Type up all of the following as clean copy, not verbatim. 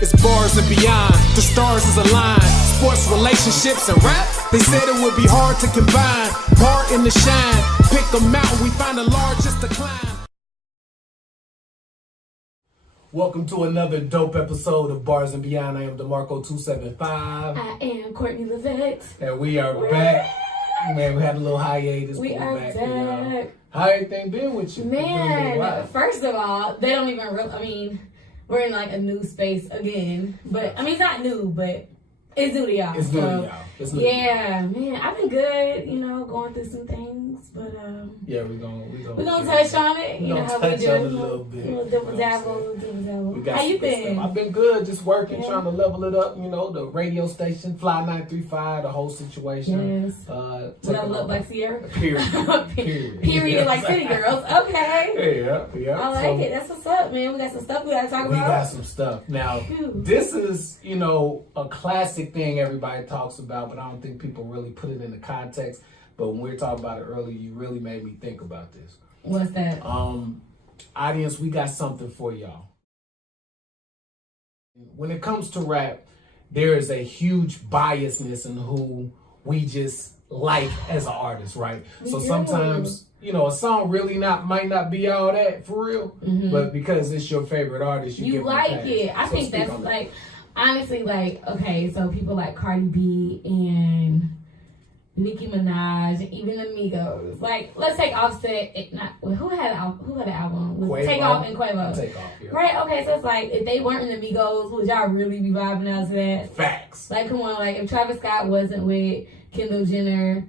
It's bars and beyond, the stars is aligned. Sports, relationships, and rap, they said it would be hard to combine. Part in the shine, pick a mountain, we find the largest to climb. Welcome to another dope episode of Bars and Beyond. I am DeMarco 275. I am Courtney Levette. And we are back. Man, we had a little hiatus. We are back. How everything been with you? Man, first of all, they don't even we're in like a new space again. But I mean, it's not new, but it's new to y'all. It's new to y'all. It's new yeah, man, I've been good, going through some things, but yeah, we're gonna touch on it. You know how we do. A little bit. A little dabble. How you been? Stuff. I've been good, just working, trying to level it up. The radio station, Fly 935, the whole situation. Yes. Level up like Sierra. Period. Period, like City Girls. Okay. Yeah. I like it. That's what's up, man. We got some stuff we gotta talk about. We got some stuff. Now, this is, a classic thing everybody talks about, but I don't think people really put it into context. But when we were talking about it earlier, you really made me think about this. What's that? Audience, we got something for y'all. When it comes to rap, there is a huge biasness in who we just like as an artist, right? So sometimes, a song really might not be all that for real, but because it's your favorite artist, you give like it. it. I think that's like, honestly, like, okay, so people like Cardi B and Nicki Minaj, and even the Migos. Like, let's take Offset. Who had an album? Quavo. Takeoff and Quavo. Takeoff, yeah. Right. Okay. So it's like, if they weren't in the Migos, would y'all really be vibing out to that? Facts. Like, come on. Like, if Travis Scott wasn't with Kendall Jenner,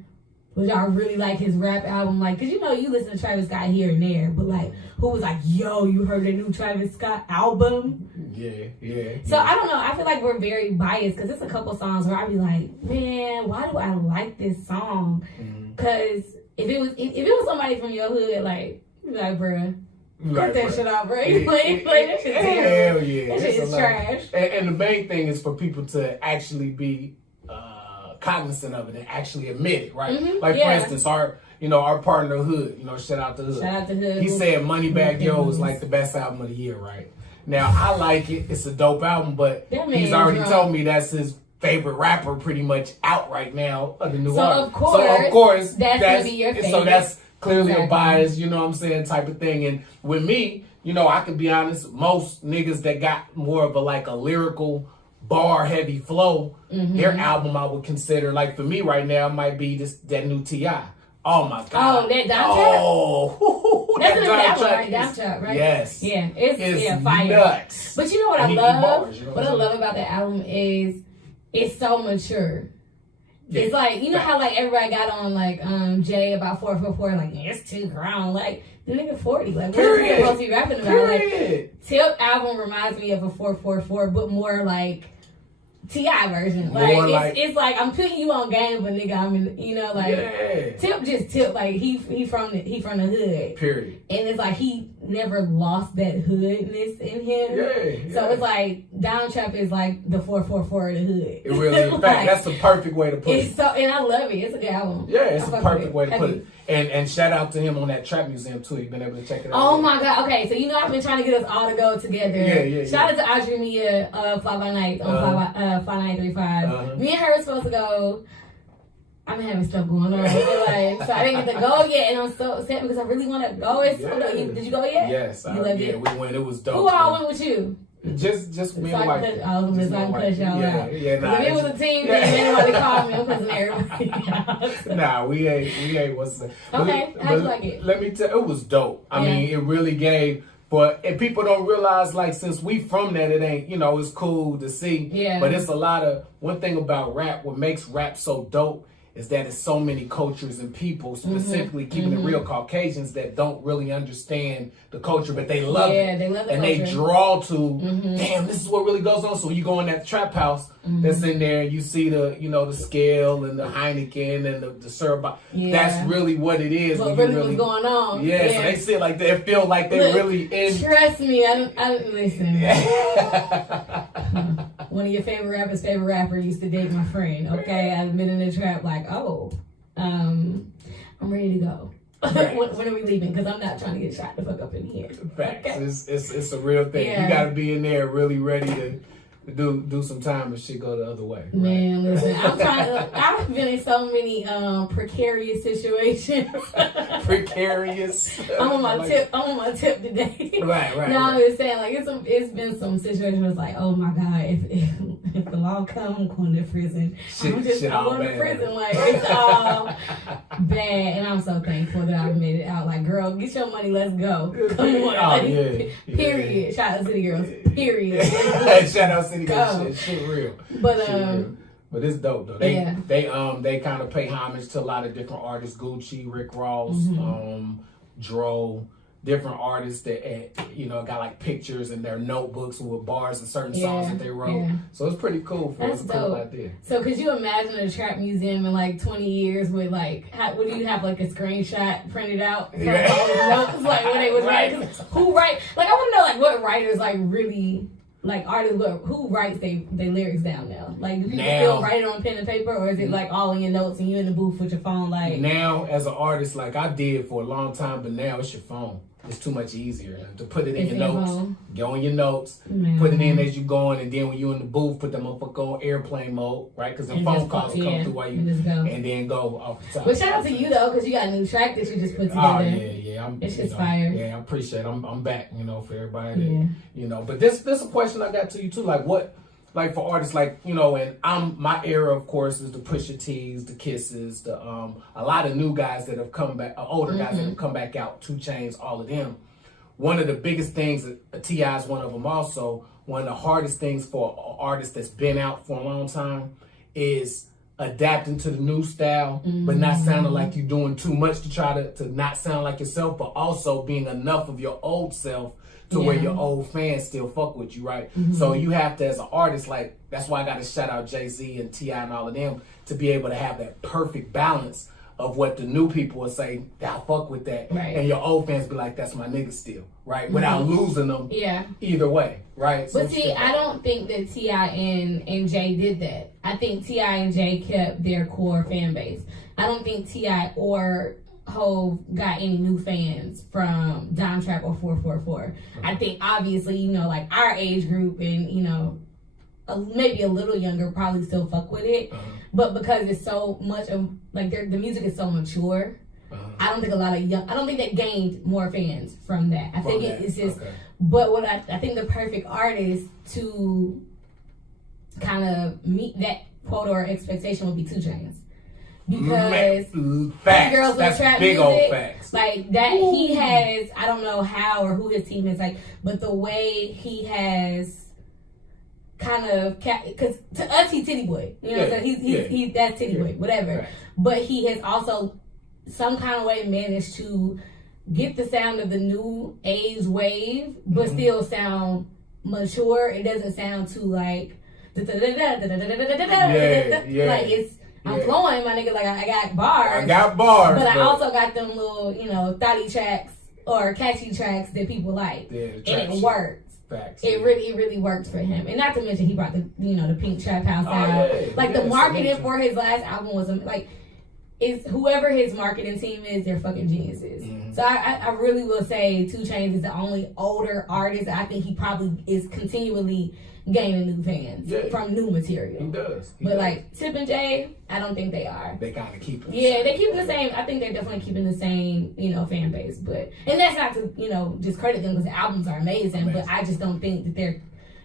would y'all really like his rap album? Like, cause you listen to Travis Scott here and there, but like, who was like, yo, you heard the new Travis Scott album? Yeah. So I don't know. I feel like we're very biased because there's a couple songs where I'd be like, man, why do I like this song? Because if it was somebody from your hood, like, you'd be like, bruh, cut that shit out, bro. Like that shit's terrible. Hell yeah. That shit is trash. And the main thing is for people to actually be cognizant of it and actually admit it, right? For instance, our partner Hood, shout out to Hood. Shout out to Hood. He said Moneybagg Yo is like the best album of the year, right? Now, I like it. It's a dope album, but he's already told me that's his favorite rapper pretty much out right now of the new artist. So, of course, that's going to be your favorite. So, that's clearly a bias, type of thing. And with me, I can be honest, most niggas that got more of a lyrical, bar-heavy flow, their album I would consider, like for me right now, might be that new T.I. Oh, my God. Oh, that Down Trap? Oh, that's an album, right? Down Trap, right? Yes. Yeah, it's fire. Nuts. But you know what I love? What I love about that album is it's so mature. Yeah. It's like, how like everybody got on like Jay about 444, like, it's too grown. Like, the nigga 40. Like, what is he supposed to be rapping about? Like, Tip album reminds me of a 444, but more like T.I. version. Like, it's like I'm putting you on game, but nigga, I'm in, Tip just Tip. Like, he from the hood. Period. And it's like he never lost that hoodness in him. Yeah. So it's like Down Trap is like the 444 of the hood. It really is. In fact, that's the perfect way to put it. So, and I love it. It's a good album. Yeah, it's a perfect way to put it. And shout out to him on that Trap Museum too. You've been able to check it out. Oh my God. Okay, so I've been trying to get us all to go together. Yeah. Shout out to Audrey Mia, Fly by Night on 5935. Me and her were supposed to go. I'm having stuff going on. So I didn't get to go yet, and I'm so upset because I really want to go. Did you go yet? Yes, we went. It was dope. Who all went with you? Just me and wife. I was going to cut y'all out. If it was a team, then anybody called me. I'm cussing everybody out. Nah, we ain't. What's that? Okay, how'd you like it? Let me tell you, it was dope. I mean, it really gave. But and people don't realize, like, since we from that, it ain't, it's cool to see. Yeah. But it's a lot of, one thing about rap, what makes rap so dope is that it's so many cultures and people, specifically keeping it real, Caucasians that don't really understand the culture, but they love it. Yeah, they love the and culture. they draw to, damn, this is what really goes on. So you go in that trap house that's in there, and you see the, the scale and the Heineken and the syrup. Yeah. That's really what it is. What really was going on. Yeah, so they see it like they feel like they really in. Trust me, I listen. One of your favorite rapper used to date my friend. Okay, I've been in the trap like, I'm ready to go. when are we leaving? Because I'm not trying to get shot the fuck up in here. Facts. Okay. It's a real thing. Yeah. You got to be in there really ready to do some time if shit go the other way. Right? Man, listen, I've been in so many precarious situations. Precarious. I'm on my tip today. Right. No, I'm just saying, like it's been some situations where it's like, oh my god, if the law come, I'm going to prison. I'm going to prison. Like it's all bad, and I'm so thankful that I made it out. Like, girl, get your money, let's go. Come on, yeah. Period. Shout out to the girls. Period. Shout out City Girls. Shit real. But it's dope though. They kind of pay homage to a lot of different artists. Gucci, Rick Ross, Dro, different artists that got like pictures in their notebooks with bars and certain songs that they wrote. Yeah. So it's pretty cool. It's a cool idea. So could you imagine a trap museum in like 20 years with like, would you have like a screenshot printed out from all the notes, like when they was writing? Who write? Like I want to know like what writers like really. Like artists, who writes they lyrics down now? Like, do people still write it on pen and paper, or is it like all in your notes and you in the booth with your phone? Like now, as an artist, like I did for a long time, but now it's your phone. It's too much easier to put it in your notes. Go in your notes, put it in as you going, and then when you in the booth, put them up on airplane mode, right? Because the phone calls come through while you and then go off the top. But shout out to you though, because you got a new track that you just put together. Oh yeah. It's just fire. Yeah, I appreciate it. I'm back, for everybody. That, But this a question I got to you too. Like what? Like for artists, like and my era, of course, is the Pusha T's, the Kisses, the a lot of new guys that have come back, older guys that have come back out, 2 Chainz, all of them. One of the biggest things, T.I. is one of them also. One of the hardest things for an artist that's been out for a long time is adapting to the new style, but not sounding like you're doing too much to try to not sound like yourself, but also being enough of your old self to where your old fans still fuck with you, right? So you have to, as an artist, like, that's why I got to shout out Jay-Z and T.I. and all of them, to be able to have that perfect balance of what the new people will say, I fuck with that. Right. And your old fans be like, that's my nigga still, right? Without losing them either way, right? But see, I don't think that T.I. and Jay did that. I think T.I. and Jay kept their core fan base. I don't think T.I. or Hove got any new fans from Dime Trap or 444. I think obviously, like our age group and, maybe a little younger probably still fuck with it. But because it's so much of, like, the music is so mature, I don't think I don't think they gained more fans from that. I think it's just, but what I think the perfect artist to kind of meet that quota or expectation would be 2 Chainz. Because facts. Girls That's Trap big music, old facts. Like that, he has, I don't know how or who his team is like, but the way he has kind of, because to us he's Titty Boy, so he's that's Titty Boy, whatever. Right. But he has also some kind of way managed to get the sound of the new age wave, but still sound mature. It doesn't sound too like like it's. I'm flowing, my nigga. Like I got bars. But I also got them little, thotty tracks or catchy tracks that people like, and it works. Facts. It really worked for him, and not to mention he brought the the Pink Trap House out. The marketing for his last album was like, is whoever his marketing team is, they're fucking geniuses. So I really will say 2 Chainz is the only older artist. I think he probably is continually gaining new fans from new material. He does. But like Tip and Jay, I don't think they are. They kind of keep it. Yeah, they keep the same. I think they're definitely keeping the same, fan base. But and that's not to discredit them because the albums are amazing. But I just don't think that they're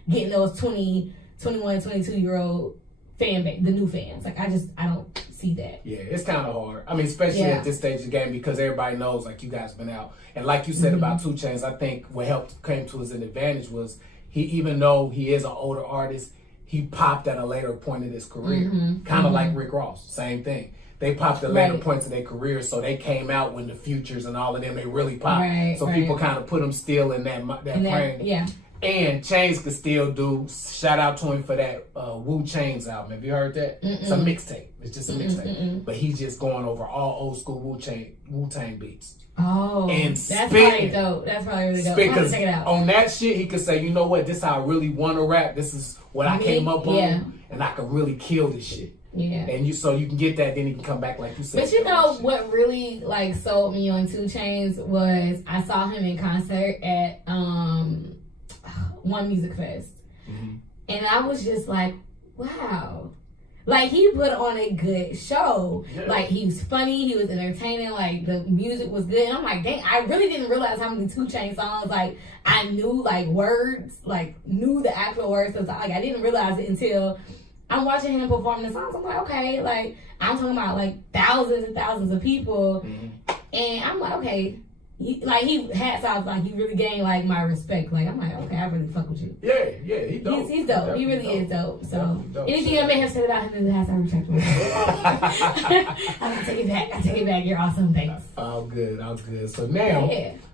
getting those 20, 21, 22-year-old fan base, the new fans. Like I don't see that. Yeah, it's kind of hard. I mean, especially at this stage of the game because everybody knows like you guys been out. And like you said about 2 Chainz, I think what came to us an advantage was he, even though he is an older artist, he popped at a later point in his career. Kind of like Rick Ross, same thing. They popped at later points in their career, so they came out when the Futures and all of them, they really popped. So people kind of put them still in that frame. Yeah. And Chainz could still do, shout out to him for that Wu Chainz album. Have you heard that? It's a mixtape. It's just a mixtape. But he's just going over all old school Wu-Tang beats. Oh, and that's probably dope. That's probably really dope. I'm gonna check it out. On that shit, he could say, you know what, this is how I really want to rap. This is what I came up on. And I could really kill this shit. Yeah. And so you can get that, then you can come back like you said. But you know what really like sold me on 2 Chainz was I saw him in concert at One Music Fest. Mm-hmm. And I was just like, wow. Like, he put on a good show. Yeah. Like, he was funny, he was entertaining, like, the music was good. And I'm like, dang, I really didn't realize how many 2 Chainz songs, like, I knew, like, words, like, knew the actual words. So, like, I didn't realize it until I'm watching him perform the songs. I'm like, okay, like, I'm talking about, like, thousands and thousands of people. Mm-hmm. And I'm like, okay. He hats off, like, he really gained, like, my respect. Like, I'm like, okay, I really fuck with you. Yeah, he dope. He's dope. He really is dope. So, dope. Anything I may have said about him in the past, I retract myself. I take it back. You're awesome. Thanks. All good. So now,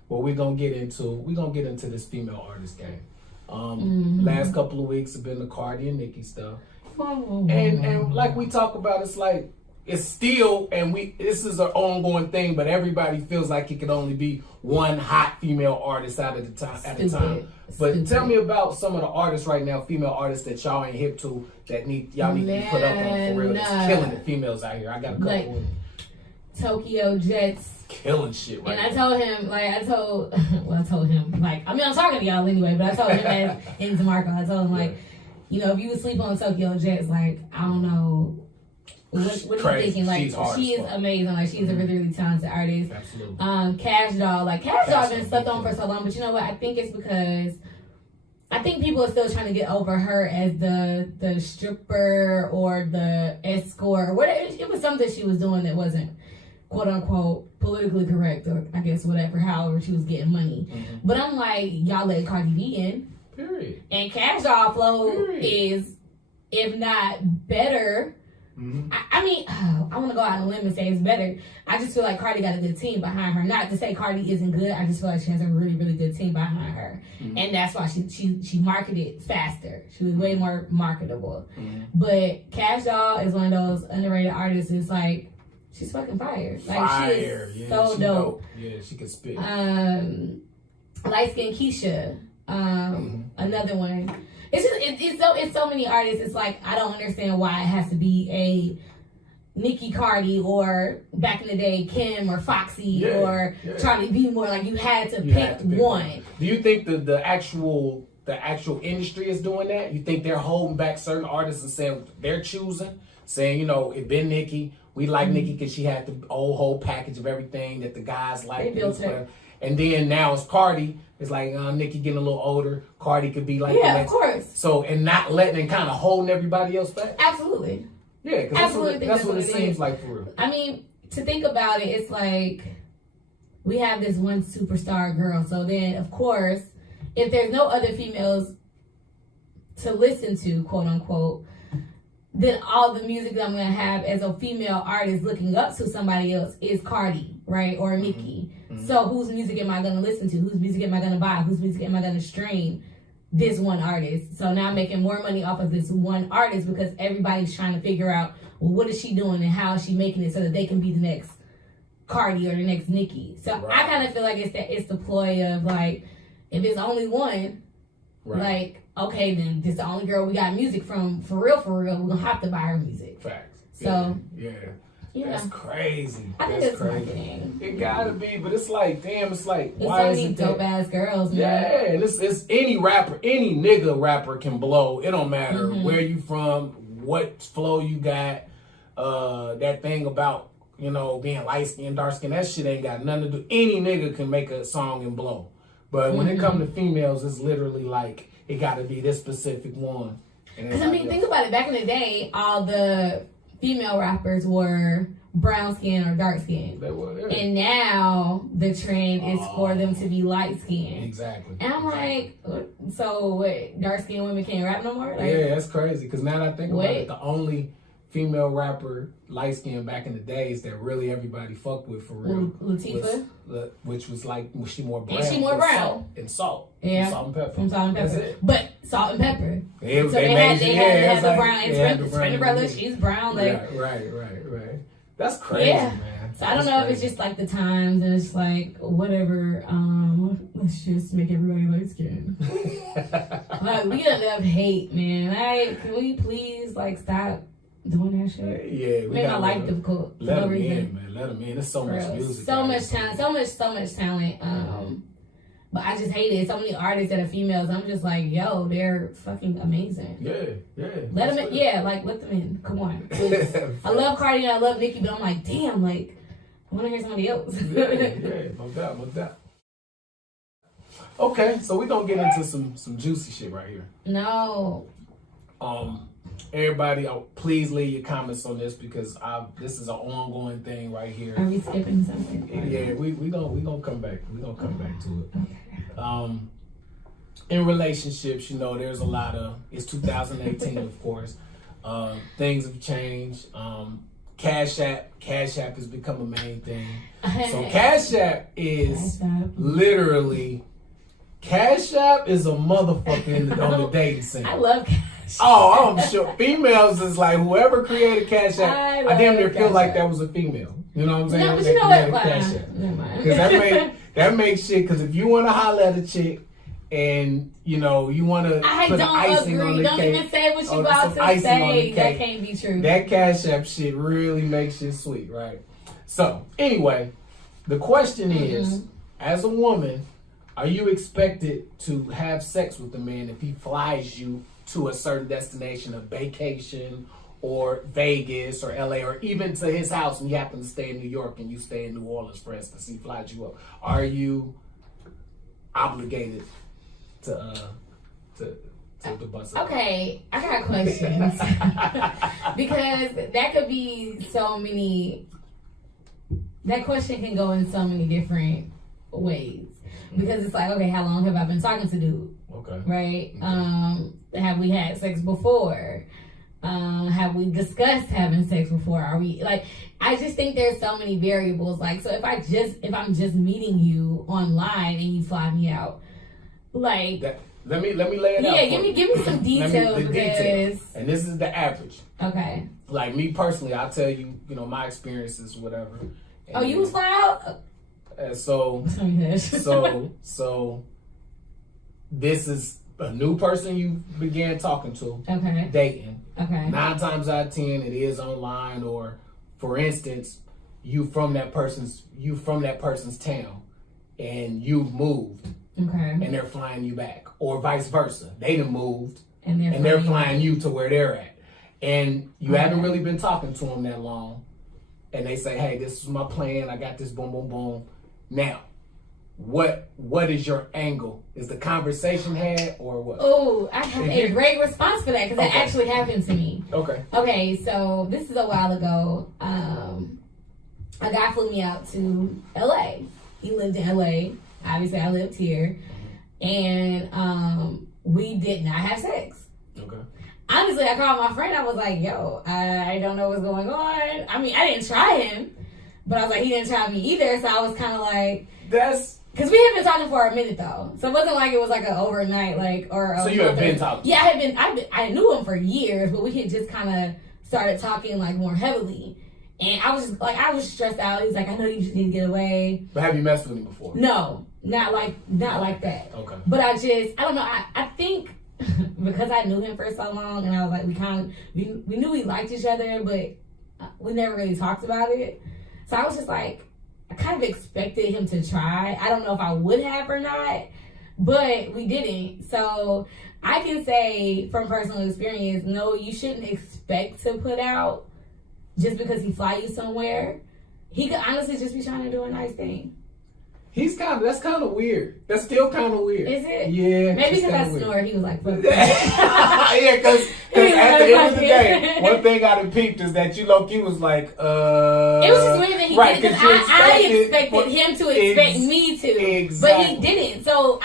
what we're gonna get into this female artist game. Last couple of weeks have been the Cardi and Nicki stuff. And like we talk about, it's like, it's still, and this is an ongoing thing, but everybody feels like it could only be one hot female artist at a time. But tell me about some of the artists right now, female artists that y'all ain't hip to, that y'all need to be put up on for real. That's killing the females out here. I got a couple like, of them. Tokyo Jets. Killing shit right now. And I told him, I'm talking to y'all anyway, but I told him in DeMarco, I told him, like, you know, if you would sleep on Tokyo Jets, like, I don't know. What are you thinking? Like, she is amazing. Like, she's a really, really talented artist. Absolutely. Cash Doll. Like, Cash Doll been slept on for so long, but you know what? I think it's because I think people are still trying to get over her as the stripper or the escort or whatever. It was something she was doing that wasn't, quote unquote, politically correct, or I guess whatever, however she was getting money. Mm-hmm. But I'm like, y'all let Cardi B in. Period. And Cash Doll flow is, if not better. Mm-hmm. I mean, I want to go out on a limb and say it's better. I just feel like Cardi got a good team behind her. Not to say Cardi isn't good. I just feel like she has a really, really good team behind her. Mm-hmm. And that's why she marketed faster. She was way more marketable. Mm-hmm. But Cash Doll is one of those underrated artists. It's like, she's fucking fire. Like, she is so dope. Yeah, she can spit. Light Skin Keisha. Another one. It's so many artists. It's like, I don't understand why it has to be a Nicki, Cardi, or back in the day Kim or Foxy or Charlie B. Moore. Like, you had to pick one. Do you think the actual industry is doing that? You think they're holding back certain artists and saying they're saying, you know, it been Nicki. We like Nicki because she had the whole package of everything that the guys like. And then now it's Cardi. It's like Nicki getting a little older. Cardi could be like, of course. So, and not letting and kind of holding everybody else back. Absolutely. Yeah, because that's what it seems like for real. I mean, to think about it, it's like we have this one superstar girl. So then, of course, if there's no other females to listen to, quote unquote, then all the music that I'm going to have as a female artist looking up to somebody else is Cardi, right? Or Nicki. Mm-hmm. So whose music am I going to listen to? Whose music am I going to buy? Whose music am I going to stream? This one artist. So now I'm making more money off of this one artist because everybody's trying to figure out, well, what is she doing and how is she making it so that they can be the next Cardi or the next Nicki. So I kind of feel like it's the ploy of, like, if it's only one, like, okay, then this is the only girl we got music from, for real, we're going to have to buy her music. Facts. So, yeah. That's crazy. I think it's marketing. It gotta be, but it's like, damn, it's like, it's why so many dope ass girls, man. Yeah, and it's any rapper, any nigga rapper can blow. It don't matter where you from, what flow you got, that thing about, you know, being light skin, dark skin, that shit ain't got nothing to do. Any nigga can make a song and blow. But when it comes to females, it's literally like, it gotta be this specific one. Because, I mean, think about it. Back in the day, all the female rappers were brown skin or dark skin. They were, And now the trend is for them to be light skin. Exactly. And I'm like, so what, dark skin women can't rap no more? Like, yeah, that's crazy. Because now that I think about it, the only female rapper, light skin back in the days that really everybody fucked with for real. Latifah? Which was like, was she more brown? And she more brown. And salt. Yeah. Salt and pepper. From Salt and Pepper. That's it. But Salt and Pepper. Yeah, so they had the brown. It's Brenda Brothers, she's brown. Like, right. That's crazy, man. So I don't know if it's just like the times and it's like, whatever, let's just make everybody light skin. Like, we got enough hate, man. Like, can we please, like, stop doing that shit. Yeah, we made my got life difficult. Let no them reason. in, man. Let them in. There's so much music. So much talent. So much talent. But I just hate it. So many artists that are females. I'm just like, yo, they're fucking amazing. Yeah. Let them in. Yeah, like let them in. Come on. Please. I love Cardi and I love Nicki, but I'm like, damn, like I want to hear somebody else. yeah, no doubt. Okay, so we're gonna get into some juicy shit right here. No. Everybody, please leave your comments on this because this is an ongoing thing right here. Are we skipping something? Yeah, we gonna come back. We gonna come back to it. In relationships, you know, there's a lot of. It's 2018, of course. Things have changed. CashApp has become a main thing. So CashApp is literally. CashApp is a motherfucker on the dating scene. I love CashApp. Oh, I'm sure. Females is like whoever created CashApp. I damn near feel like that was a female. You know what I'm saying? No, but you know what? Because that makes shit. Because if you want to holler at a chick and you know you want to put icing on the cake, don't even say what you about to say. That can't be true. That CashApp shit really makes shit sweet, right? So anyway, the question is, as a woman, are you expected to have sex with a man if he flies you to a certain destination, a vacation, or Vegas, or LA, or even to his house and you happen to stay in New York and you stay in New Orleans, for instance, he flies you up? Are you obligated to the bus? Okay, I got questions. Because that could be so many, that question can go in so many different ways. Because it's like, okay, how long have I been talking to dude? Okay. Right? Have we had sex before? Have we discussed having sex before? Are we like? I just think there's so many variables. Like, so if I'm just meeting you online and you fly me out, like, let me lay it out. Yeah, give me some details because. And this is the average. Okay. Like me personally, I'll tell you, my experiences, whatever. And you was fly out. So this is a new person you began talking to, dating. Okay. 9 times out of 10, it is online, or for instance, you from that person's town, and you've moved, and they're flying you back, or vice versa. They done moved, and they're flying you to where they're at, and you haven't really been talking to them that long, and they say, "Hey, this is my plan. I got this. Boom, boom, boom." Now, what is your angle? Is the conversation had or what? Oh, I have a great response for that because that actually happened to me. Okay, so this is a while ago. A guy flew me out to LA. He lived in LA. Obviously, I lived here. And we did not have sex. Honestly, I called my friend. I was like, yo, I don't know what's going on. I mean, I didn't try him. But I was like, he didn't try me either, so I was kind of like... Because we had been talking for a minute, though. So it wasn't like it was like an overnight, like, or... So you had been talking? Yeah, I knew him for years, but we had just kind of started talking, like, more heavily. And I was just, like, I was stressed out. He was like, I know you just need to get away. But have you messed with him before? No, not like that. Okay. But I don't know, I think... because I knew him for so long, and I was like, we knew we liked each other, but we never really talked about it. So I was just like, I kind of expected him to try. I don't know if I would have or not, but we didn't. So I can say from personal experience, no, you shouldn't expect to put out just because he fly you somewhere. He could honestly just be trying to do a nice thing. That's kind of weird. That's still kind of weird. Is it? Yeah. Maybe because I snored. He was like, fuck that. Yeah, because at the end of the day, one thing I done peeped is that you low-key was like, It was just weird that he did because I expected him to expect me to. Exactly. But he didn't. So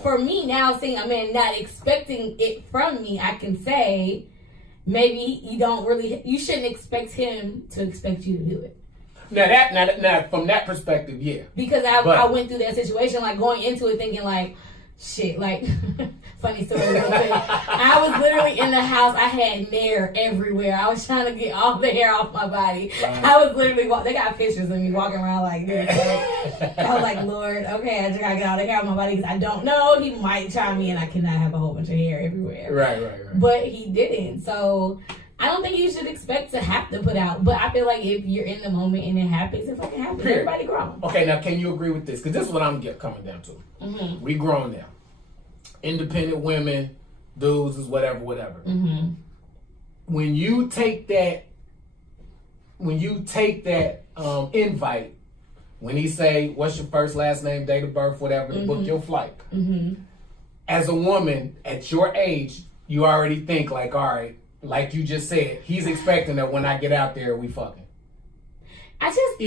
for me now, seeing a man not expecting it from me, I can say maybe you shouldn't expect him to expect you to do it. Now from that perspective, yeah. Because I went through that situation, like going into it thinking like, shit, like, funny story real quick. I was literally in the house, I had hair everywhere. I was trying to get all the hair off my body. Right. I was literally, they got pictures of me walking around like this. Like, I was like, Lord, okay, I just gotta get all the hair off my body because I don't know, he might try me and I cannot have a whole bunch of hair everywhere. Right. But he didn't, so... I don't think you should expect to have to put out. But I feel like if you're in the moment and it happens, it fucking happens. Period. Everybody grown. Okay, now can you agree with this? Because this is what I'm coming down to. Mm-hmm. We grown now. Independent women, dudes is whatever. Mm-hmm. When you take that invite, when he say, what's your first, last name, date of birth, whatever, to book your flight. Mm-hmm. As a woman, at your age, you already think like, all right, like you just said, he's expecting that when I get out there, we fucking.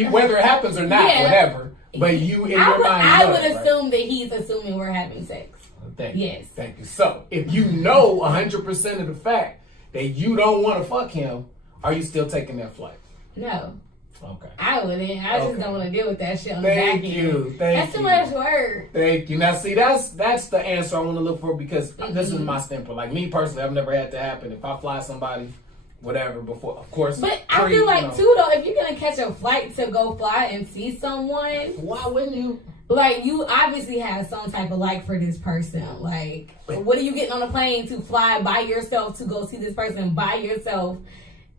Whether it happens or not, whatever, but you in your mind. I would assume that he's assuming we're having sex. Thank you. Thank you. So, if you know 100% of the fact that you don't want to fuck him, are you still taking that flight? No. Okay. I wouldn't. I just don't want to deal with that shit on the Thank back end. you. That's too much work. Thank you. Now, see, that's the answer I want to look for because this is my standpoint. Like me personally, I've never had that happen. If I fly somebody, whatever, before, of course. But I feel like too though, if you're gonna catch a flight to go fly and see someone, why wouldn't you? Like, you obviously have some type of like for this person. Like, what are you getting on a plane to fly by yourself to go see this person by yourself?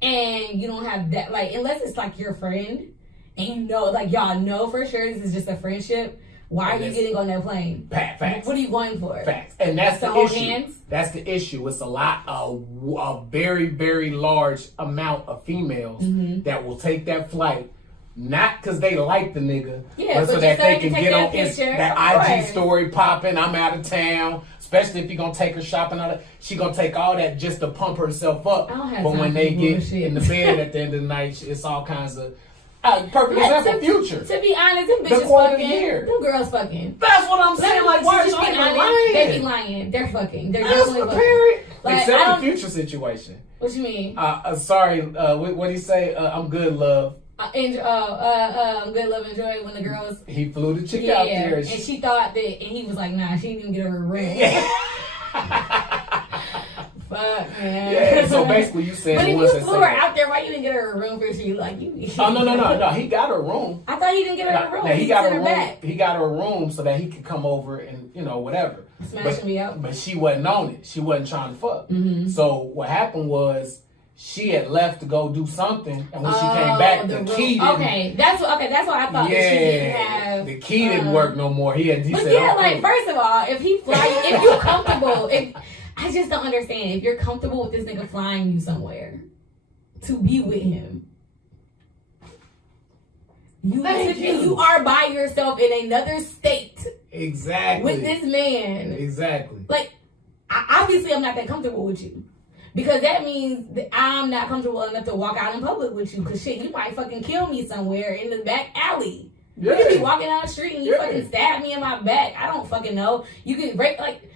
And you don't have that, like, unless it's like your friend and you know, like, y'all know for sure this is just a friendship. Why are you getting on that plane? Facts. What are you going for? Facts. And that's the issue. Hands? That's the issue. It's a very, very large amount of females that will take that flight. Not because they like the nigga, but so that they can get on that IG story popping. I'm out of town. Especially if you're going to take her shopping. She going to take all that just to pump herself up. But when they get in the bed at the end of the night, it's all kinds of... perfect example, Future. To be honest, them bitches fucking. Them girls fucking. That's what I'm saying. Like, why are you lying? They be lying. They're fucking. They're That's definitely the period. Like, except the Future situation. What you mean? Sorry. What do you say? I'm good, love. I'm good, love, enjoy when the girls. He flew the chick out there, and she thought that, and he was like, "Nah, she didn't even get her a ring." Fuck, man. Yeah. So basically, you said. But if you flew her out there, why you didn't get her a room for she like you? Oh no. He got her a room. I thought he didn't get her a room. He got her room. Back. He got her a room so that he could come over and whatever. Smashing me out. But she wasn't on it. She wasn't trying to fuck. Mm-hmm. So what happened was. She had left to go do something, and when she came back, the key didn't. Okay, that's why I thought that she didn't have. The key didn't work no more. He said, first of all, if he fly, if you're comfortable, I just don't understand. If you're comfortable with this nigga flying you somewhere to be with him, you are by yourself in another state. Exactly. With this man. Exactly. Like, obviously, I'm not that comfortable with you. Because that means that I'm not comfortable enough to walk out in public with you. Because shit, you might fucking kill me somewhere in the back alley. Yeah. You could be walking down the street and you fucking stab me in my back. I don't fucking know. You could break, like,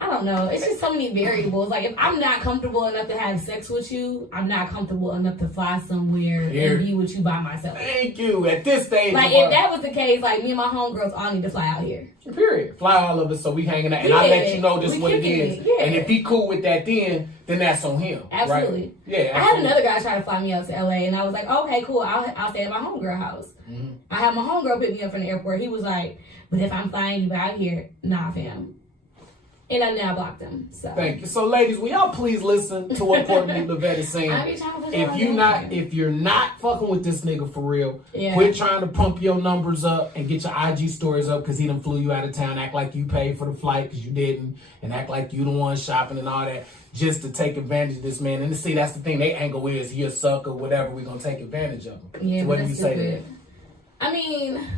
I don't know. It's just so many variables. Like, if I'm not comfortable enough to have sex with you, I'm not comfortable enough to fly somewhere and be with you by myself. Thank you. At this stage. Like, if that was the case, like, me and my homegirls all need to fly out here. Period. Fly all of us so we hanging out. And I'll let you know this what it is. Yeah. And if he cool with that then that's on him. Absolutely. Right? Yeah, absolutely. I had another guy try to fly me out to LA and I was like, okay, cool. I'll stay at my homegirl house. Mm-hmm. I had my homegirl pick me up from the airport. He was like, but if I'm flying you out here, nah, fam. And I now blocked him. So thank you. So, ladies, will y'all please listen to what Courtney Levette is saying? If you're not fucking with this nigga for real, quit trying to pump your numbers up and get your IG stories up because he done flew you out of town. Act like you paid for the flight because you didn't, and act like you the one shopping and all that just to take advantage of this man. And see, that's the thing. They angle is he a sucker, whatever. We're gonna take advantage of him. Yeah, so what do you say to that? I mean.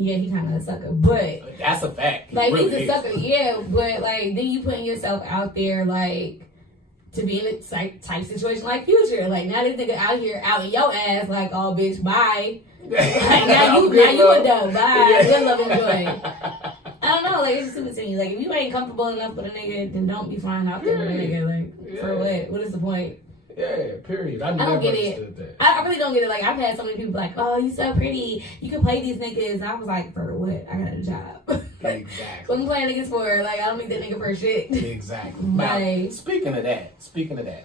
Yeah, he kind of a sucker, but that's a fact. Like he's a sucker, but like then you putting yourself out there like to be in a type situation like Future. Like now this nigga out here out in your ass like, oh bitch, bye. Like, now you a dub, bye. Good love, enjoy. I don't know, like it's just stupid to me. Like if you ain't comfortable enough with a nigga, then don't be flying out there with a nigga. Like for what? What is the point? Yeah, period. I don't get it. That. I really don't get it. Like, I've had so many people like, oh, you so pretty. You can play these niggas. And I was like, for what? I got a job. Exactly. What I'm playing niggas for? Like, I don't need that nigga for shit. Exactly. Now, speaking of that.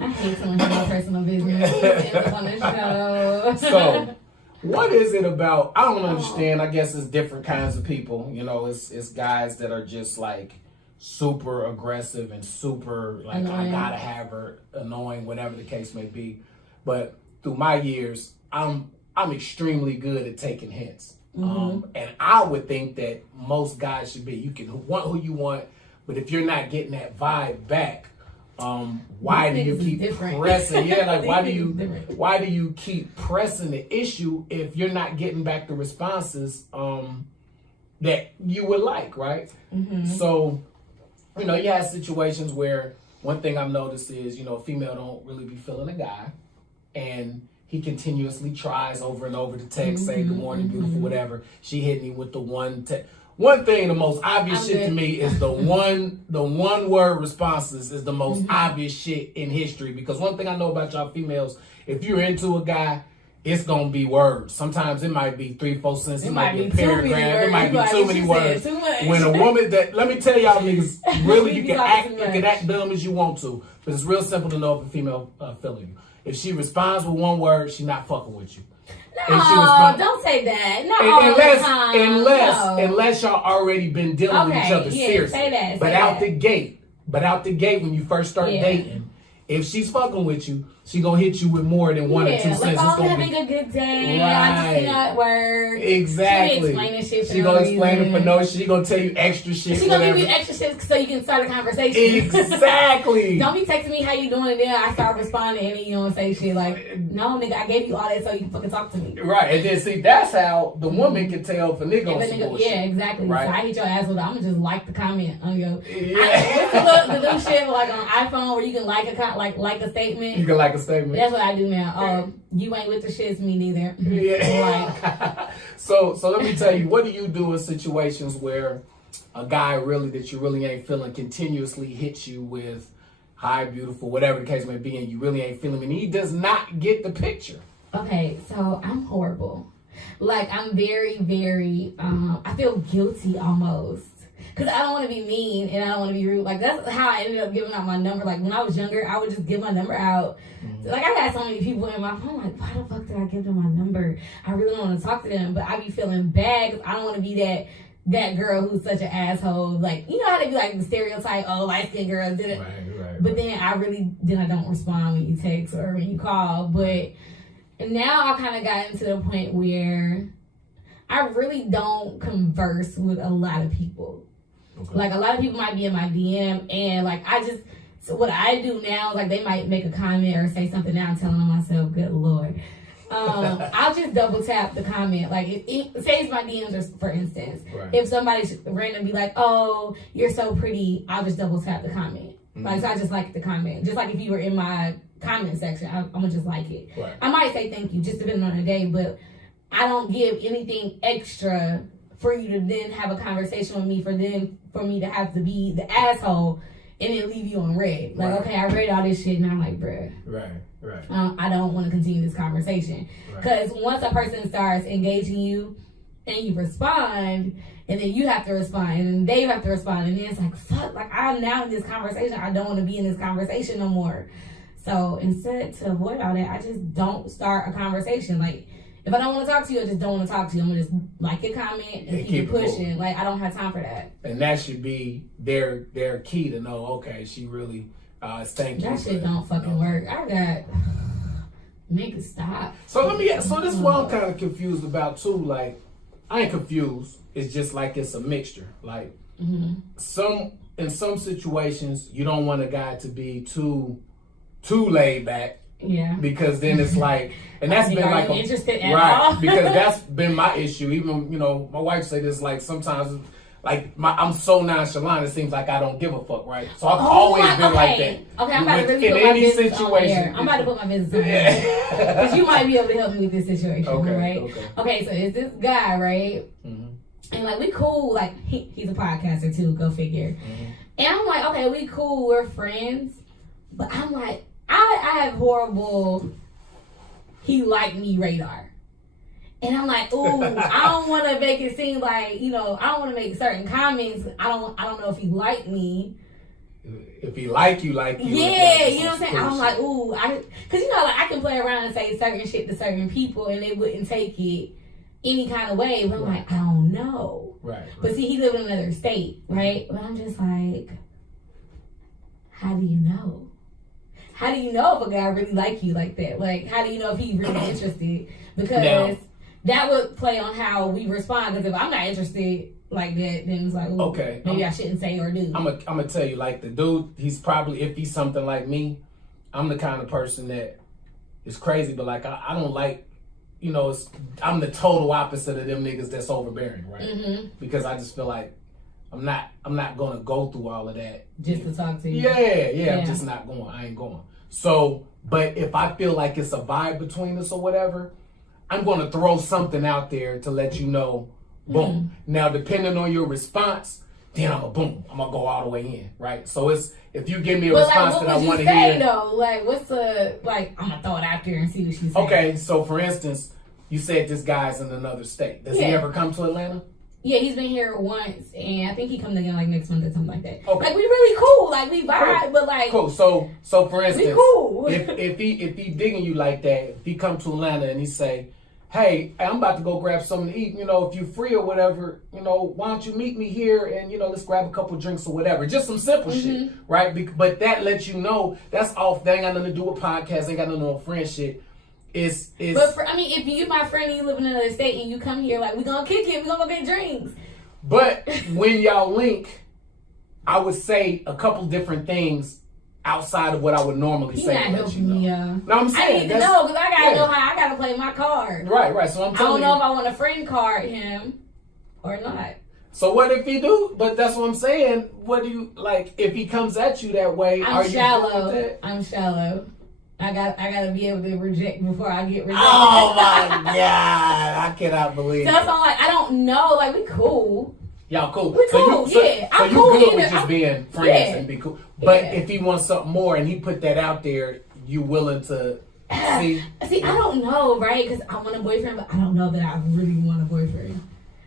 I hate someone having my personal business on this show. So, what is it about? I don't understand. I guess it's different kinds of people. You know, it's guys that are just like, super aggressive and super like annoying. I gotta have her, annoying, whatever the case may be. But through my years, I'm extremely good at taking hints. And I would think that most guys should be. You can want who you want, but if you're not getting that vibe back, why do you keep pressing? Yeah, like why do you keep pressing the issue if you're not getting back the responses that you would like, right? So, you have situations where one thing I've noticed is, a female don't really be feeling a guy, and he continuously tries over and over to text, say good morning, beautiful, whatever. She hit me with the one text. One thing, the most obvious shit to me is the one word responses is the most obvious shit in history. Because one thing I know about y'all females, if you're into a guy, it's gonna be words. Sometimes it might be 3-4 sentences. It might be a paragraph. It might be too many words. When a woman let me tell y'all niggas, really you can act dumb as you want to, but it's real simple to know if a female feeling you. If she responds with one word, she's not fucking with you. No, don't say that. Unless y'all already been dealing with each other seriously. Say that. But out the gate, when you first start dating, if she's fucking with you, she gonna hit you with more than one or two sentences. Like, having a good day. Right. I just at work. Exactly. She explaining shit. She gonna explain it for no. She gonna tell you extra shit. She gonna give you extra shit so you can start a conversation. Exactly. Don't be texting me how you doing, and then I start responding, and then you don't say shit like, "No, nigga, I gave you all that so you can fucking talk to me." Right, and then see that's how the woman can tell if a nigga on some bullshit. Yeah, exactly. Right? So I hit your ass with, I'm gonna just like the comment on your. Yeah. The new shit like on iPhone where you can like a statement. You can like a statement. That's what I do now. You ain't with the shits, me neither. Yeah. So let me tell you, what do you do in situations where a guy that you really ain't feeling continuously hits you with hi, beautiful, whatever the case may be, and you really ain't feeling him, and he does not get the picture? Okay, so I'm horrible. Like, I'm very, very, I feel guilty almost. Because I don't want to be mean and I don't want to be rude. Like, that's how I ended up giving out my number. Like, when I was younger, I would just give my number out. Like, I got so many people in my phone. Like, why the fuck did I give them my number? I really don't want to talk to them. But I be feeling bad because I don't want to be that girl who's such an asshole. Like, you know how they be like the stereotype, light-skinned girls did it. Right. But then I don't respond when you text or when you call. But now I kind of gotten to the point where I really don't converse with a lot of people. Okay. Like, a lot of people might be in my DM, and like so what I do now is like they might make a comment or say something. Now I'm telling myself, good Lord. I'll just double tap the comment. Like, it saves my DMs, for instance. Right. If somebody's random be like, "Oh, you're so pretty," I'll just double tap the comment. Like, so I just like the comment. Just like if you were in my comment section, I'm gonna just like it. Right. I might say thank you, just depending on the day, but I don't give anything extra for you to then have a conversation with me for me to have to be the asshole and then leave you on red. Like, okay, I read all this shit and I'm like, bruh. Right. I don't want to continue this conversation. Because once a person starts engaging you and you respond, and then you have to respond, and then they have to respond, and then it's like, fuck, like, I'm now in this conversation. I don't want to be in this conversation no more. So instead, to avoid all that, I just don't start a conversation. Like, if I don't want to talk to you, I just don't want to talk to you. I'm going to just like your comment and keep it pushing. Like, I don't have time for that. And that should be their key to know, okay, she really is thanking you. That shit don't fucking work. I got... Make it stop. So this is what I'm kind of confused about, too. Like, I ain't confused. It's just like it's a mixture. Like, in some situations, you don't want a guy to be too laid back. Yeah. Because then it's like, and that's been like interested at all? Because that's been my issue. Even, my wife say this, like, sometimes, like, I'm so nonchalant, it seems like I don't give a fuck, right? So I've always been like that. Okay, I'm about to really put my business on there. I'm about to put my business on there. Because you might be able to help me with this situation, right? Okay, so it's this guy, right? And, like, we cool. Like, he's a podcaster, too. Go figure. And I'm like, okay, we cool. We're friends. But I'm like, I have horrible he like me radar. And I'm like, ooh, I don't want to make it seem like, I don't want to make certain comments. I don't know if he like me. If he like you. Yeah, you know what I'm saying? I'm like, ooh, because, like, I can play around and say certain shit to certain people and they wouldn't take it any kind of way. But I'm like, I don't know. Right. But see, he lives in another state, right? But I'm just like, how do you know? How do you know if a guy really like you like that? Like, how do you know if he's really interested? Because that would play on how we respond. Because if I'm not interested like that, then it's like, ooh, okay, maybe I shouldn't say or do. I'm gonna tell you, like, the dude, he's probably, if he's something like me, I'm the kind of person that is crazy, but like I don't like, you know, I'm the total opposite of them niggas that's overbearing, right? Mm-hmm. Because I just feel like I'm not gonna go through all of that just to talk to you. Yeah. I'm just not going. I ain't going. So, but if I feel like it's a vibe between us or whatever, I'm gonna throw something out there to let you know. Boom. Now, depending on your response, then I'm gonna go all the way in, right? So it's, if you give me a response like, that I want to say, hear. though? Like, what's the, like, I'm gonna throw it out there and see what she says. Okay, so for instance, you said this guy's in another state. Does he ever come to Atlanta? Yeah, he's been here once, and I think he comes again like next month or something like that. Okay. Like, we really cool, like we vibe, cool. but like cool. So for instance, we cool. if he digging you like that, if he come to Atlanta and he say, hey, I'm about to go grab something to eat, you know, if you free or whatever, you know, why don't you meet me here and, you know, let's grab a couple drinks or whatever. Just some simple shit, right? But that lets you know that's off. That ain't got nothing to do with podcasts, ain't got nothing to do with friend shit. But I mean, if you my friend and you live in another state and you come here, like, we gonna kick it, we gonna go get drinks. But when y'all link, I would say a couple different things outside of what I would normally say. Not helping me, No, I'm saying I need to know, because I gotta know how I gotta play my card. Right. So I'm telling you. I don't know if I want to friend card him or not. So what if he do? But that's what I'm saying. What do you, like, if he comes at you that way, I'm shallow. I'm shallow. I gotta be able to reject before I get rejected. Oh my God. I cannot believe so that's all, like, I don't know. Like, we cool. Y'all cool. We cool, So I'm you cool good either. with just being friends and be cool. But if he wants something more and he put that out there, you willing to see? See, I don't know, right? Because I want a boyfriend, but I don't know that I really want a boyfriend.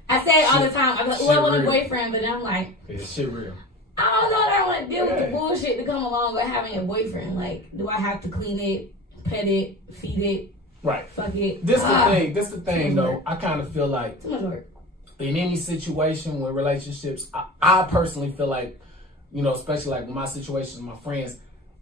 I say it all the time. I'm like, I want a boyfriend, but then I'm like, it's shit real. I don't know that I want to deal with the bullshit to come along with having a boyfriend. Like, do I have to clean it, pet it, feed it? Right. Fuck it. This the thing though. I kind of feel like too much work. In any situation with relationships, I personally feel like, you know, especially like my situations with my friends,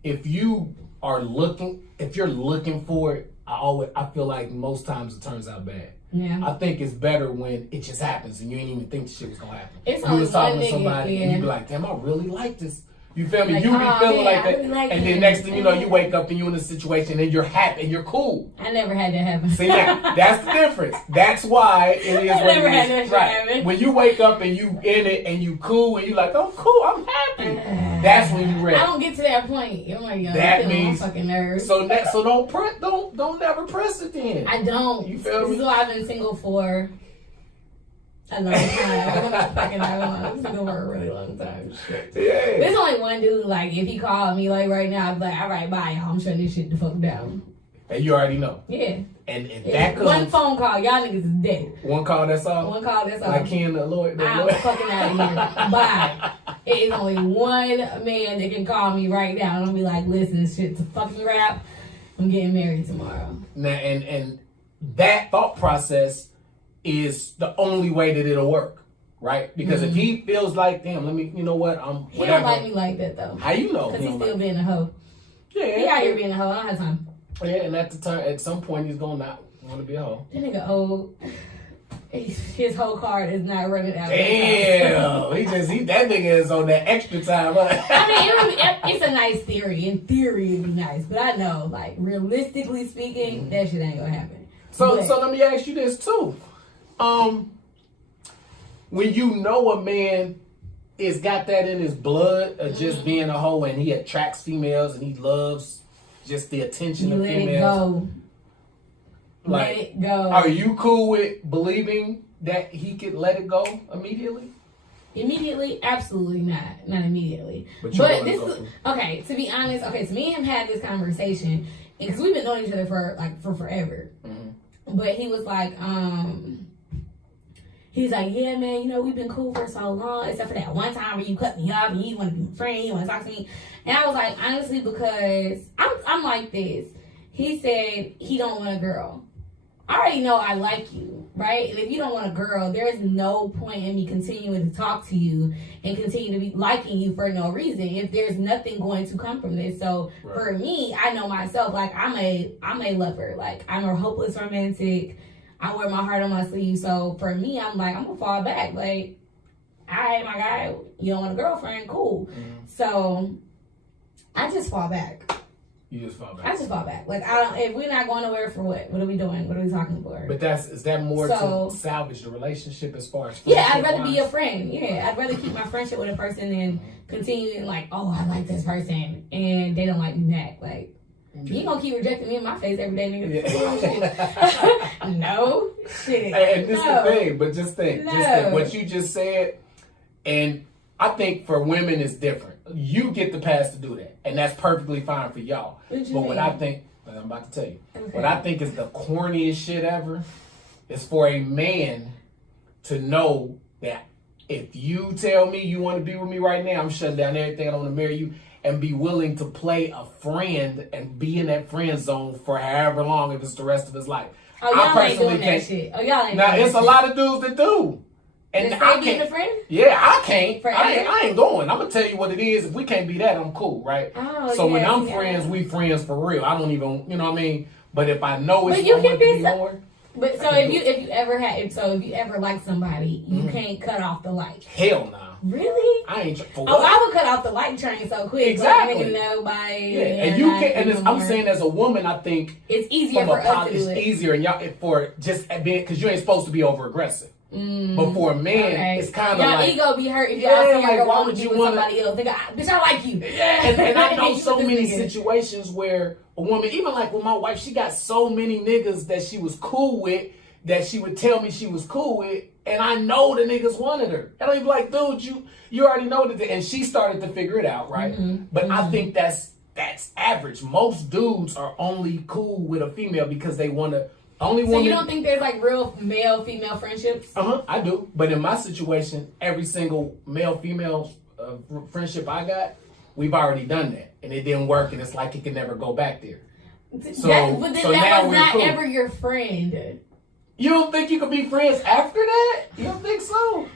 if you're looking for it, I feel like most times it turns out bad. Yeah. I think it's better when it just happens and you ain't even think the shit was gonna happen. It's you was talking to somebody and you be like, damn, I really like this. You feel me? Like, you be feeling like that. Really like and him. then next thing you know, you wake up and you're in a situation and you're happy and you're cool. I never had that happen. See, now, that's the difference. That's why it is what never it had is. that Right. happen. When you wake up and you in it and you cool and you like, I'm cool, I'm happy. That's when you ready. I don't get to that point. Oh my God, that means my fucking nerves. So don't never press it then. I don't. You feel me? This is why I've been single for a long time. I've been single for a really long time. Yeah. There's only one dude, like, if he called me, like, right now, I'd be like, all right, bye, y'all. I'm shutting this shit the fuck down. And you already know. Yeah. And that comes... One phone call, y'all niggas is dead. One call, that's all? One call, that's all. Like Ken the Lord. I'm fucking out of here. Bye. It is only one man that can call me right now and I'll be like, listen, this shit's a fucking wrap. I'm getting married tomorrow. Now, and that thought process is the only way that it'll work, right? Because if he feels like, damn, you know what, He don't like me like that, though. How you know? Because he's still being a hoe. Yeah. He out here being a hoe. I don't have time. Yeah, and at some point, he's going to not want to be a hoe. That nigga old. His whole card is not running out. Damn. That nigga is on that extra time. I mean, it's a nice theory. In theory, it'd be nice. But I know, like, realistically speaking, that shit ain't going to happen. So let me ask you this, too. When you know a man is got that in his blood of just being a hoe and he attracts females and he loves just the attention of females. Let it go. Like, let it go. Are you cool with believing that he could let it go immediately? Immediately? Absolutely not. Not immediately. But this is, okay, to be honest, so me and him had this conversation because we've been knowing each other for forever. Mm-hmm. But he was like, he's like, yeah, man, you know, we've been cool for so long, except for that one time where you cut me off and you want to be my friend, you want to talk to me. And I was like, honestly, because I'm like this. He said he don't want a girl. I already know I like you, right? And if you don't want a girl, there's no point in me continuing to talk to you and continue to be liking you for no reason if there's nothing going to come from this. So for me, I know myself, like I'm a lover. Like I'm a hopeless romantic. I wear my heart on my sleeve. So for me, I'm like, I'm gonna fall back. Like, all right, my guy, you don't want a girlfriend, cool. So I just fall back. You just fall back. I just fall back. Like I don't. If we're not going nowhere, for what? What are we doing? What are we talking for? But is that more to salvage the relationship as far as? Yeah, I'd rather be a friend. Yeah, I'd rather keep my friendship with a person than continuing like, oh, I like this person and they don't like me back. Like you ain't gonna keep rejecting me in my face every day, nigga. Yeah. No shit. And this is the thing. But just think what you just said, and I think for women it's different. You get the pass to do that, and that's perfectly fine for y'all. What I think, I'm about to tell you, what I think is the corniest shit ever is for a man to know that if you tell me you want to be with me right now, I'm shutting down everything. I don't want to marry you, and be willing to play a friend and be in that friend zone for however long, if it's the rest of his life. Oh, y'all ain't doing that shit. Oh, y'all ain't. Now it's a lot of dudes that do. And I can't. A friend? Yeah, I can't. I ain't going. I'm gonna tell you what it is. If we can't be that, I'm cool, right? Oh, so when I'm friends, we friends for real. I don't even, you know what I mean. But if I know it's going to be more. But so if you ever like somebody, you can't cut off the light. Hell nah. Really? I ain't. For what? I would cut off the light train so quick. Exactly. Nobody. Yeah, and you can. And I'm saying as a woman, I think it's easier for us to do it. It's easier, and y'all for just being because you ain't supposed to be over aggressive. But for a man, it's kind of like ego be hurt if y'all see her go on to be with somebody else. Bitch, I like you. Yeah, and I know so many situations where a woman, even like with my wife, she got so many niggas that she was cool with that she would tell me she was cool with, and I know the niggas wanted her. And I'd be like, dude, you already know that, and she started to figure it out, right? But I think that's average. Most dudes are only cool with a female because they want to. So you don't think there's like real male-female friendships? I do. But in my situation, every single male-female friendship I got, we've already done that. And it didn't work, and it's like it can never go back there. But that was not cool. Ever your friend. You don't think you could be friends after that? You don't think so?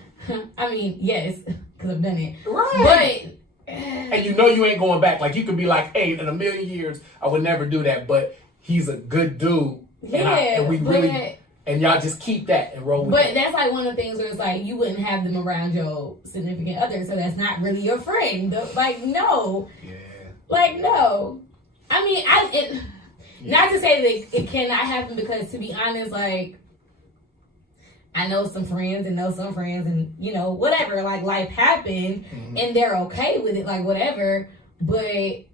I mean, yes, because I've done it. Right. But... and you know you ain't going back. Like, you could be like, hey, in a million years, I would never do that. But he's a good dude. And we really, and y'all just keep that and roll with it. But that's like one of the things where it's like you wouldn't have them around your significant other, so that's not really your friend. Like, no. Yeah. Like, no. I mean, not to say that it cannot happen because, to be honest, like, I know some friends and, you know, whatever. Like, life happened and they're okay with it, like, whatever. But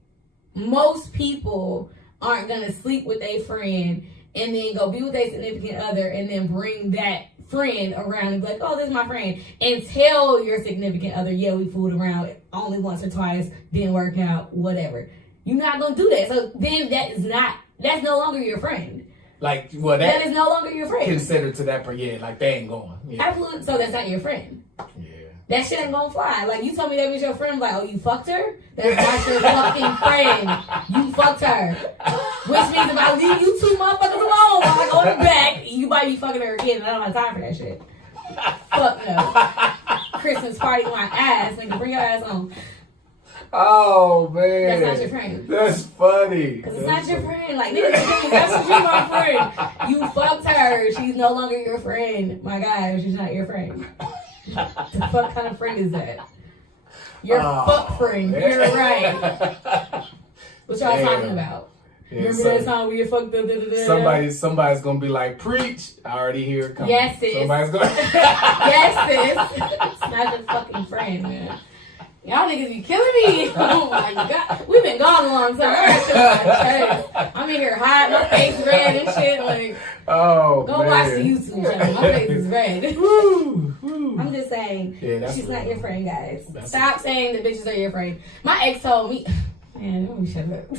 most people aren't going to sleep with a friend and then go be with a significant other and then bring that friend around and be like, oh, this is my friend. And tell your significant other, yeah, we fooled around only once or twice, didn't work out, whatever. You're not going to do that. So then that's no longer your friend. Like, well, that is no longer your friend. Considered to that, like, they ain't going. Yeah. Absolutely. So that's not your friend. Yeah. That shit ain't gonna fly. Like, you told me that was your friend. Like, oh, you fucked her? That's not your fucking friend. You fucked her. Which means if I leave you two motherfuckers alone while I go in the back, you might be fucking her again. And I don't have time for that shit. Fuck no. Christmas party on my ass. Nigga, bring your ass home. Oh, man. That's not your friend. That's funny. Because it's not your friend. Like, nigga, that's what you my friend. You fucked her. She's no longer your friend. My God, she's not your friend. The fuck kind of friend is that? Your fuck friend. Man. You're right. What y'all talking about? Yeah, remember that time we fucked up? Somebody's gonna be like, preach. I already hear it coming. Yes, sis. Somebody's gonna. Yes, sis. It's not your fucking friend, man. Y'all niggas be killing me. Oh my God. We've been gone a long time. I'm in here hot, my face red and shit. Like, go watch the YouTube channel. My face is red. I'm just saying, she's not your friend, guys. Stop saying that bitches are your friend. My ex told me, man, let me shut up.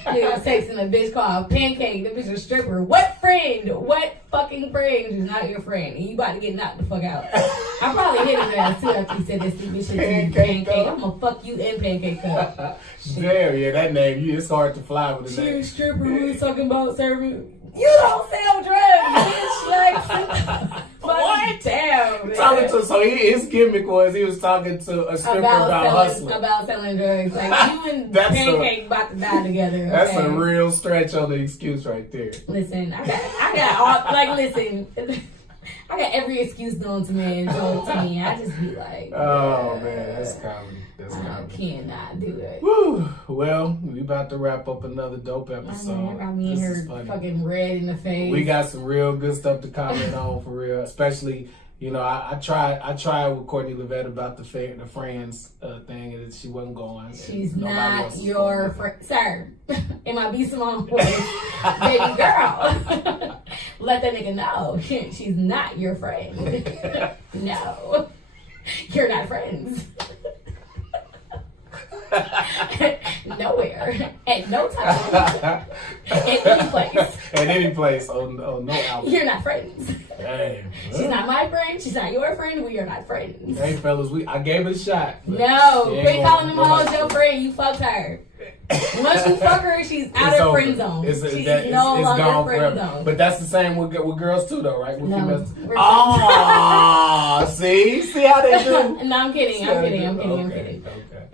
Nigga was texting a bitch called Pancake. The bitch a stripper. What friend? What fucking friend? She's not your friend. And you about to get knocked the fuck out. I probably hit his ass too after he said that stupid shit to you, Pancake. I'm gonna fuck you and Pancake up. Damn, yeah, that name, it's hard to fly with the name. She a stripper. We was talking about serving You don't sell drugs, bitch. Like, what? Damn. Talking to, so his gimmick was he was talking to a stripper about hustling. About selling drugs. Like, you and Pancake about to die together. Okay? That's a real stretch on the excuse right there. Listen, I got all, like, listen. I got every excuse known to man told to me. I just be like, oh man, that's comedy. That's comedy. I cannot do it. Woo. Well, we about to wrap up another dope episode. I got me in here fucking red in the face. We got some real good stuff to comment on for real, especially. You know, I tried with Courtney Levette about the Friends thing, and she wasn't going. She's not your friend, sir. In my B. Simone voice, baby girl. Let that nigga know she's not your friend. No, you're not friends. Nowhere, at no time, at any place. At any place, on no album. You're not friends. Hey, she's not my friend. She's not your friend. We are not friends. Hey, fellas, I gave it a shot. No, quit calling them hoes your friend. You fucked her. Once you fuck her, she's out of friend zone. She's no longer friend zone. But that's the same with girls too, though, right? With no. Oh, see how they do. No, I'm kidding. I'm kidding. Okay.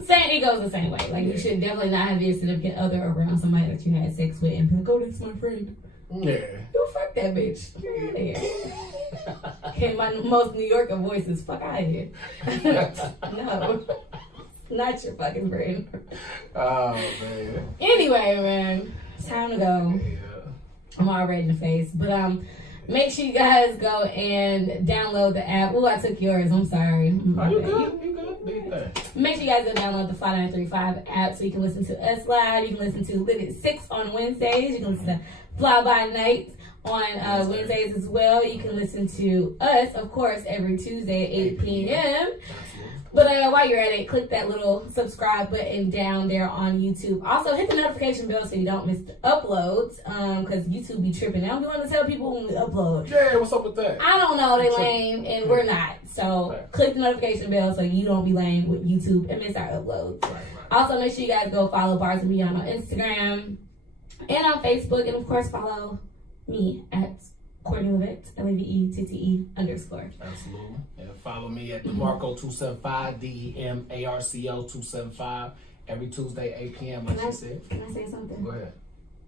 Saying it goes the same way. Like, you should definitely not have your significant other around somebody that you had sex with and be like, oh, that's my friend. Yeah. You fuck that bitch. Get out of here. Okay, my most New Yorker voice is fuck out of here. No. Not your fucking friend. Oh, man. Anyway, man. It's time to go. Yeah. I'm all red in the face. But make sure you guys go and download the app. Oh, I took yours. I'm sorry. Are you good? You good? Make sure you guys go download the 5935 app so you can listen to us live. You can listen to Lit at 6 on Wednesdays. You can listen to Fly By Night on Wednesdays as well. You can listen to us, of course, every Tuesday at 8 p.m. But while you're at it, click that little subscribe button down there on YouTube. Also, hit the notification bell so you don't miss the uploads, because YouTube be tripping. I don't be wanting to tell people when we upload. Yeah, what's up with that? I don't know, they lame, and we're not. So click the notification bell so you don't be lame with YouTube and miss our uploads. Right. Also, make sure you guys go follow Bars and Beyond on Instagram and on Facebook, and of course follow me at Courtney Levette, LEVETTE _. Absolutely. And follow me at DeMarco 275, DEMARCO 275, every Tuesday 8 p.m. Like she said. Can I say something? Go ahead.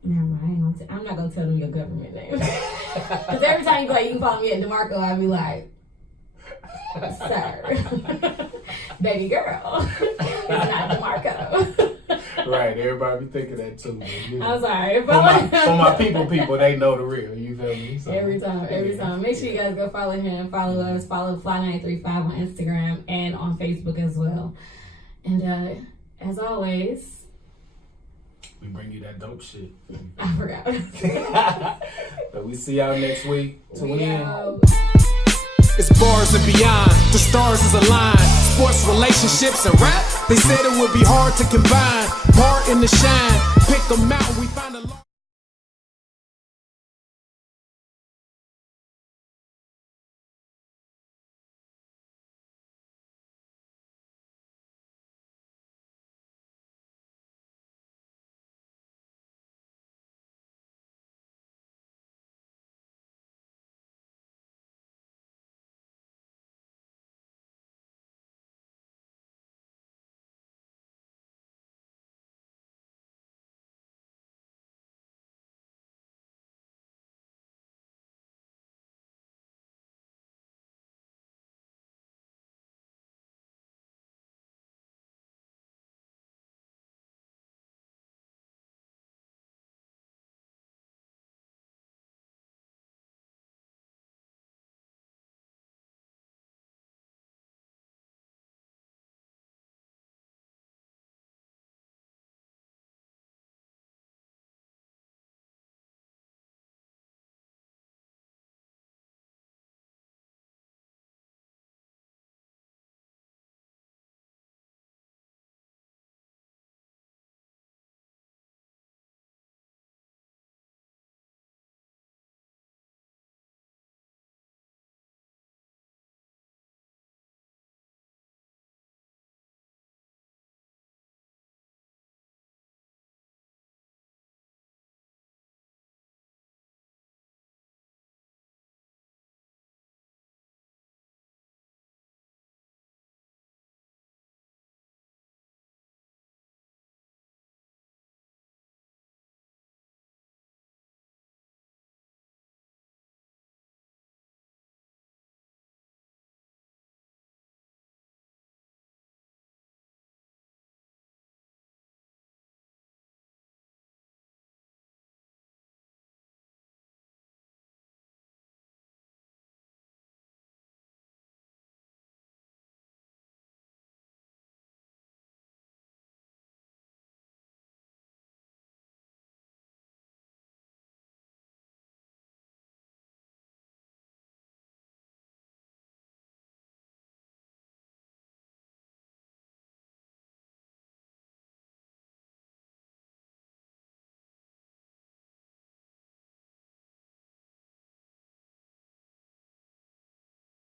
Never mind. I'm not gonna tell them your government name. Because every time you go, you can follow me at DeMarco. I'll be like, sir, baby girl, it's not DeMarco. Right, everybody be thinking that too. You know. I'm sorry. For my people, they know the real. You feel me? So, every time. Make sure you guys go follow him, follow us, follow Fly935 on Instagram and on Facebook as well. And as always, we bring you that dope shit. I forgot. But we see y'all next week. Tune in. It's Bars and Beyond, the stars is aligned. Sports, relationships, and rap. They said it would be hard to combine. Bar in the shine, pick 'em out, we find a